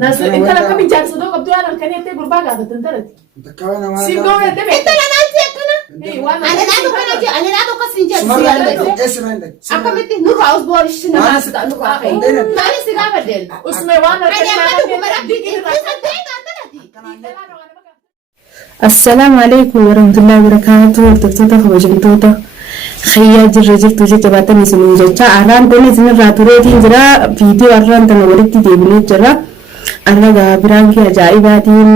ناس انت لما كم جالس دوق بدو انا كان يتي غربا قاعده تنترتي تكوانا ما سيب دوق يتي انت لا ناسي كنا اي وانا انا لا دوق سنجل سمر عندك اسم عندك اكملت نور عاوز بورش نما نور اخي مالي سيغا بدل اسمي وانا السلام عليكم ورحمة الله وبركاته تكتوتا خبجمتوتا خيا جرجت توجه جباتني سموجتا أران كوني سن راتوريتين جرا فيديو أران تنورتي ديبني جرا أنا برانكي أجايباتين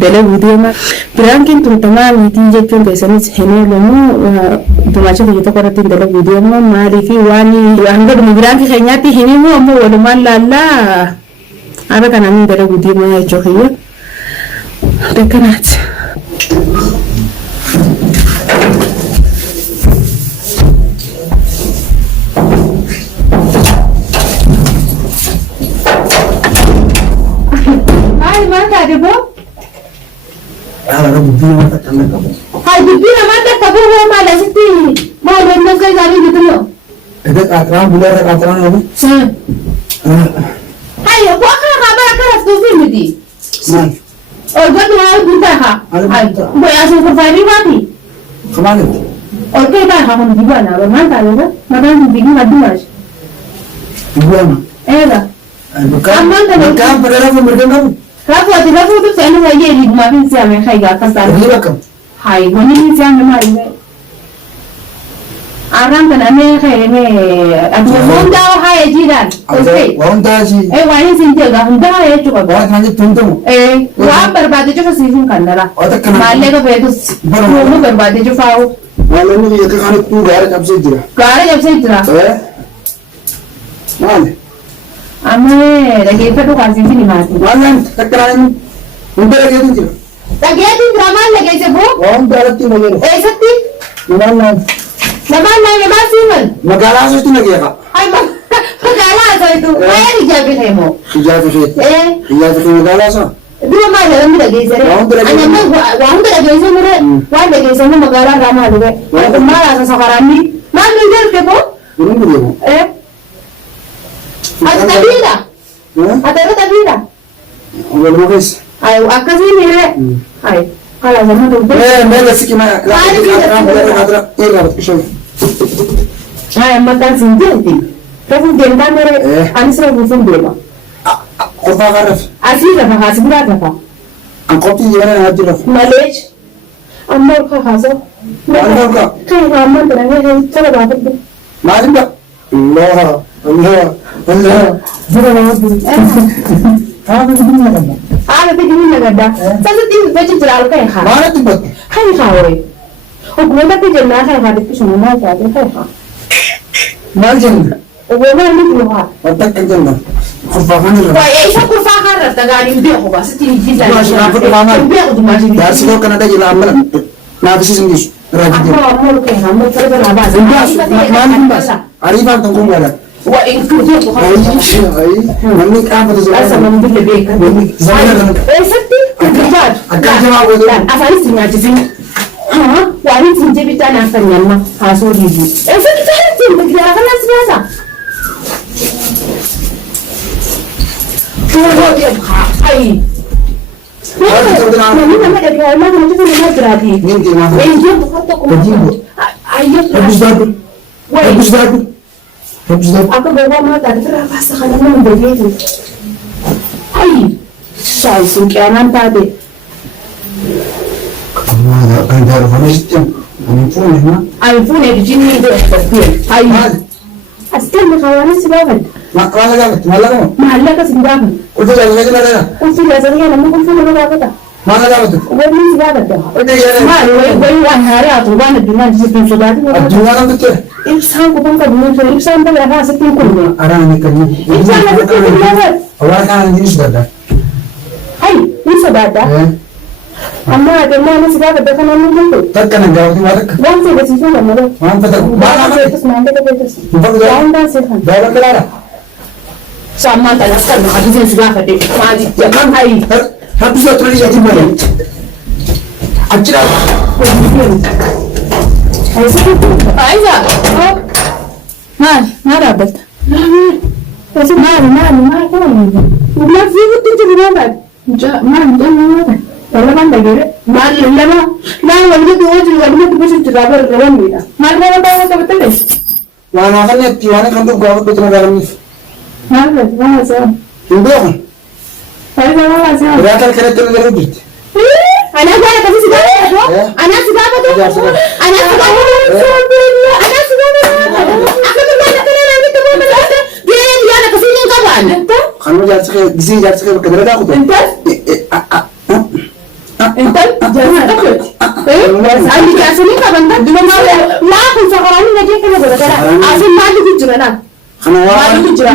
دلوا فيديو ما برانكين تمام ميتين جتون كيسانيس هنو لمو دماشة فيديو كورتين دلوا فيديو ما مالكي واني وانغد برانكي خيناتي هني مو أمو ولمان لالا أنا كان عندي دلوا فيديو ما يجوخيه دكانات هاي ما تعرفه أنا بدي ما تكلم هاي بدينا ما تكبر هو ما لازمتي ما هو الناس جاي زاري بتلو إذا أكرم بلا أكرم أبو هاي وأكرم خبر أكرم توصل بدي ما और बट वहाँ बुता है वो ऐसे सफाई बाती कमाल और क्या था हम दीवाना और मान था लोग मतलब दिखने मत दिमाग दीवाना ऐसा काम पर रहा वो मर्दों का राफो तो चैनल है ये रीड माफिन से हमें खाएगा कस्तार हाय वो नहीं से हमें मारेंगे आराम करना में खाएंगे अब वो दाव है जीरान ओके वो दाव जी वाणी सिंचेगा हम दाव है चुका बहुत मंजे तुम वहाँ बर्बादी जो सीजन करना रहा मारने का फिर तो वो बर्बादी जो फाओ मालूम नहीं ये कहानी तू गारे जब से इतना माल हमें लगे तो काजी भी नहीं मारती मालूम तकरार में उनके लगे दिन ड्रामा लगे से वो दौलत की मगर ऐसा थी नमान नमान सीमन मगाला से तू लगे का हाय मगाला से तू मैं रिजा भी है मो रिजा तो मगाला सा dua malam lagi lagi sih. Anaknya wang tu lagi sih mula, wang lagi sih mula magara ramah juga. Aku malah seseorang ni, mana ni dia kepo? Ada tadi dah. Ada tadi dah. Awal mungkin. Ayo, aku sih ni le. Ayo, kalau zaman tu. मैं वैसे कि मैं रात किशोर Ayo, makan sendiri. Tapi dia dah mere, answer bukan dia. قرفة غرف أسيرة فخاس بلا تفا أنقطي جوانا هاتي لف ماليش أمور خاصة أمور كا كيف أمور ترى هي ترى بعد ما تبغى الله جرا ما تبغى هذا بدنا كذا هذا بدنا كذا سألتي بيجي ترى كيف خا ما تبغى هاي خاوي وقوله تجمع هاي هذا كيش ما تعرف هاي خا ما الجنة وقوله نقولها وتك الجنة قرفة غرف وإيش قرفة غرف تقالي بيعه بس تيجي جدا بيعه دماغي يا سلوك أنا دايج العمل ما بس سنديش راجع أمور كيف أمور ترى بلا باس ما نبغى عريفة تنقوم ولا وإن كنت أي مني كام بتزوج أسمع من اللي بيك زمان إيه ستي كذاب أكاد جواب وده أفعل سمعت زين ها وعلي تنجي بتاعنا فنيان ما هاسو ديجي إيه ستي تعرف تنجي بتاعنا خلاص بيازا هو يبقى أي ما تدري ما تدري ما تدري مين دي ما إيه جنب خطكم هبش دارو aku bawa mata terus pas sekarang mau begitu ay saya sungkianan tadi kan dar fanishtim iPhone هنا iPhone di sini itu ay asal makawan sebab ما لقى mahal ka sebab قلت له لكن لا قلت له saya nak mau phone apa kata ما لقى wani sebab dah قلت له ما wai wan hari atau wan di mana di situ sudah tu الجوال بتاعه إنسان كمان كبير في إنسان ده لها ستين كلمة. أنا كني إنسان ده ستين كلمة. أولا كان عندي نسبة ده. هاي نسبة ده. أما هذا ما نسبة ده كان من جنبه. تذكر أن جاوبتي ما تك. وان سيد سيفون لما ده. ما فتح. ما أنا بس ما عندك بس. وان ده سيفون. ده ولا كلاره. sama tanaskan hadisin sudah kade maji jangan hai habis itu terus jadi mana acira Aiza ما رابط Kasi maali Udah sibuk tuh jadi apa? Jangan Kalau kan dah kira, malu lama. Nah, waktu itu orang juga dulu tu pasti terdapat kawan kita. Malu lama tahu betul deh. Wana kan ya tiwana kan tuh gawat betul dalam ini. Malu sah. Ibu kan. Malu sah. Berapa kali tuh ngerubit? Anak saya kasih sudah. Anak sudah apa tuh? Anak sudah. Anak sudah. Aku tuh anak kenal itu mau berada. Dia anak kesini kawan. Kamu jangan sekali di sini jangan sekali kedera aku tuh. Entar jangan takut. Andi kasih kawan kan? Dulu mau aku sekarang ini lagi kena berada. Asyik maju tu juga nak. Karena wana Itu bicara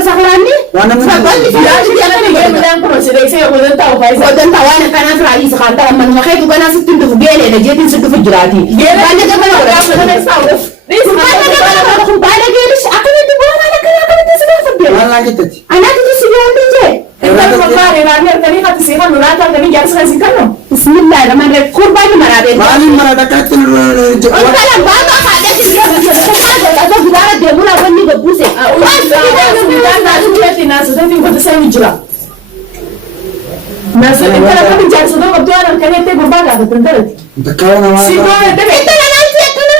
sekarang ni. wana Dia kan dia bilang proses saya udah tahu Faisal. Kodan tahu anak kanan seragi sekarang man makai tu kan asyik tu beli dah jadi tu berjerati. Banyak kan orang. Ini sekarang banyak gelis. Aku itu bukan anak kanan itu sudah sebel. wana lagi tadi. Anak itu sudah ambil je. Entar kemarin Ranier tadi kata sih kan nuratan tadi jangan sekali kan no. Bismillahirrahmanirrahim. Kurban mana ada? Mali marada katin Oh kalau bapa ada sih dia atau kita dia mula bani berpusing. Nasa entar akan bicara sudah waktu anak kan itu berbaga betul. Dekat nama. Si kau itu Itu nanti ya kan?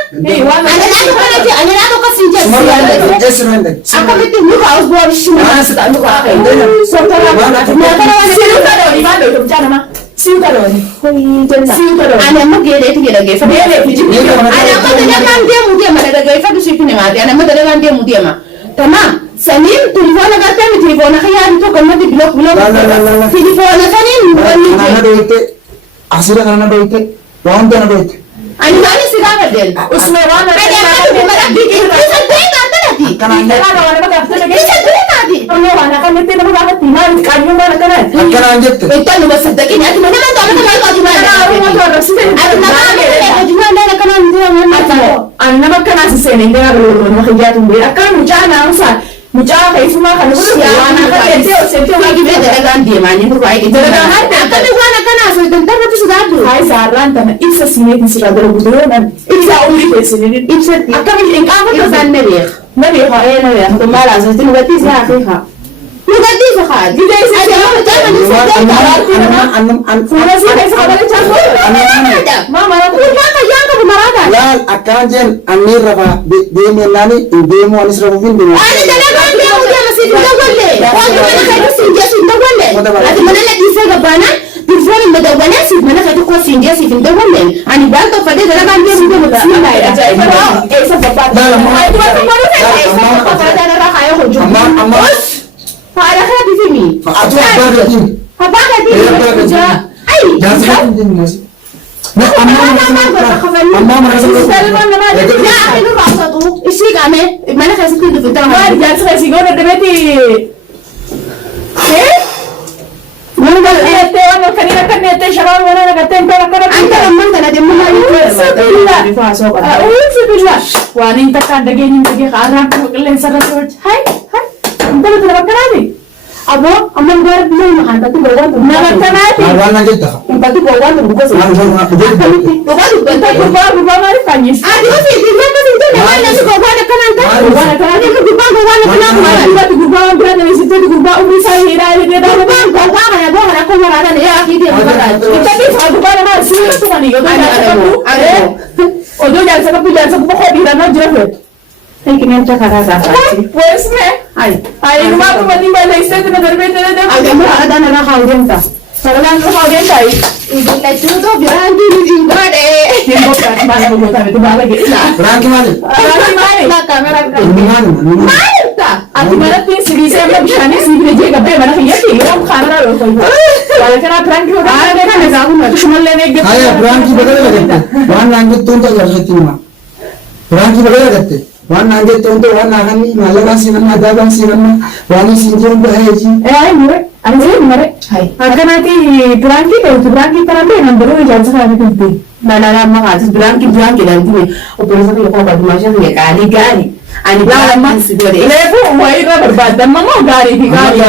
Anak aku kasih je. Semua just rende. Aku itu muka harus buat sih. Sudah lupa. Anak mau gede itu gede gede. Anak mau dengan dia muda mana gede itu sih punya mati. Anak mau dengan dia muda mah. Tamam. Sanin telepon agar kami telepon akhirnya itu kalau di blok telepon sanin Karena doite. Asal karena doite. Wan tu doite. Ani mana sih kamu del? Usman wana Ada apa tu mana bikin? Bisa tuh kan tadi. Bisa tuh tadi. Akan anjat. Itu nu bersedekah ni. Mana mana tahu mana tahu mana. Ada nama ada cuma ada kan nama kan asisten ini kalau kerja tu dia akan menjana usah menjana itu mah kan Siapa nak itu lagi beda dengan dia mana berbaik itu. Akan tu mana kan asal tentang itu sudah tu. Hai saran tanah ibsa sini di sudah berbuduran ibsa uli sini Ibsa akan ingkang itu kan nabi. nabi kaya nabi Kemarin saya tu berarti saya akhirnya. Bukan di sekat. Kita isi ada jangan di sekat. Sudah sih kayak sekarang campur Mama aku mana yang kamu marahkan? Lal akan jen amir apa demo nani demo anis rabufin demo. Ada kan dia udah masih tidak boleh. Oh gimana saya sinja tidak boleh. Ada mana lagi saya kebana? Before in the one sih mana saya tuh sinja sih tidak boleh. Ani bantu pada dalam kan dia sudah bersih lah. sebab itu baru saya ada rakyat hujung Amma Para kan di sini. Atu apa lagi? Apa kan di sini? Ay, Jangan sampai mas. Nah, amma merasa ya itu maksud tuh. Isi kami mana kasih itu kita. jangan sekali sih gue udah berarti Mana orang kanina kan nete shagal mana nak tempat nak anta lamman kana dia mun mali Alhamdulillah wanin takkan daging ni daging arang ko kelen sarasot hai Entah tu nak kenapa? Abo, aman bar belum makan, tapi bawa tu. Nak kenapa? Awal nanti tak. Tapi bawa tu bukan sih. Bawa tu Entah bawa mari panis. Ada sih, dia kan itu nama nasi bawa nak kenal kan? Bawa nak kenal, dia bawa nak kenal mana? Dia tu bawa berada di situ, tu bawa uri saya hira dia dah. Bawa mana? Bawa nak kenal mana? Dia akhir dia bawa. Tapi kalau bawa mana sih tu kan ni? Odo jangan sampai pokok di dalam jerat. Saya kena cakap rasa sih. Wes me. Ay, rumah tu mati balik saya tu nak berbeza dah. Ada nak kau jenta. Sekarang kau dia tai. Ibu itu tu biar dulu juga deh. Dia bukan mana bukan tapi tu balik lah. Berangkat mana? Nak kamera Mana? Mana? Ati mana tu sini saya nak berani sini je gabe mana kaya ti orang kamera loh kau. Kalau kena prank kau dah kan nak aku nak cuma lene gitu. Ayah berangkat bagaimana kerja? Wan lanjut tu untuk jadi timah. Berangkat bagaimana kerja? Wan lanjut tu untuk wan akan ni malam masih nama ada masih nama wan sinjau untuk haji. Ay mure, anjir mure. Hai. Akan nanti berangkat tu berangkat terapi nak baru jangan sekali tu. Nada mak atas berangkat dan tu. Operasi tu kau bagi macam ni kali. Ani Lama mak segera. lepo waira berbada mama gari di gari.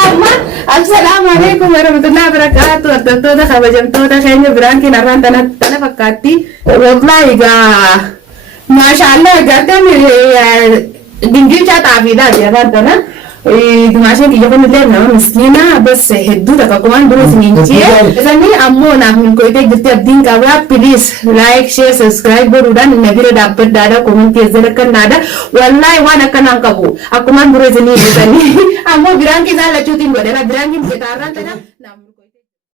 Amma, assalamualaikum warahmatullahi wabarakatuh. Toda kabajam toda kayaknya berangkat naran tanah fakati. Wallahi ga. Mashallah gata mere Gingilchaa xaafiidhaa jedhamaa kana. Dimaashin kiyya kun illee nama miskiina bas hedduu takka kumaan dura isiniin jee isanii ammoo naaf milkooyitee jirti abdiin qabaa please like share subscribe godhuudhaan na bira dhaabbadhaadha komentii ezzara kannaadha wallaahi waan akkanaan qabu akkumaan dura isinii ibsanii ammoo biraan keessaa lachuutiin godhera biraan keessaa irraan tana.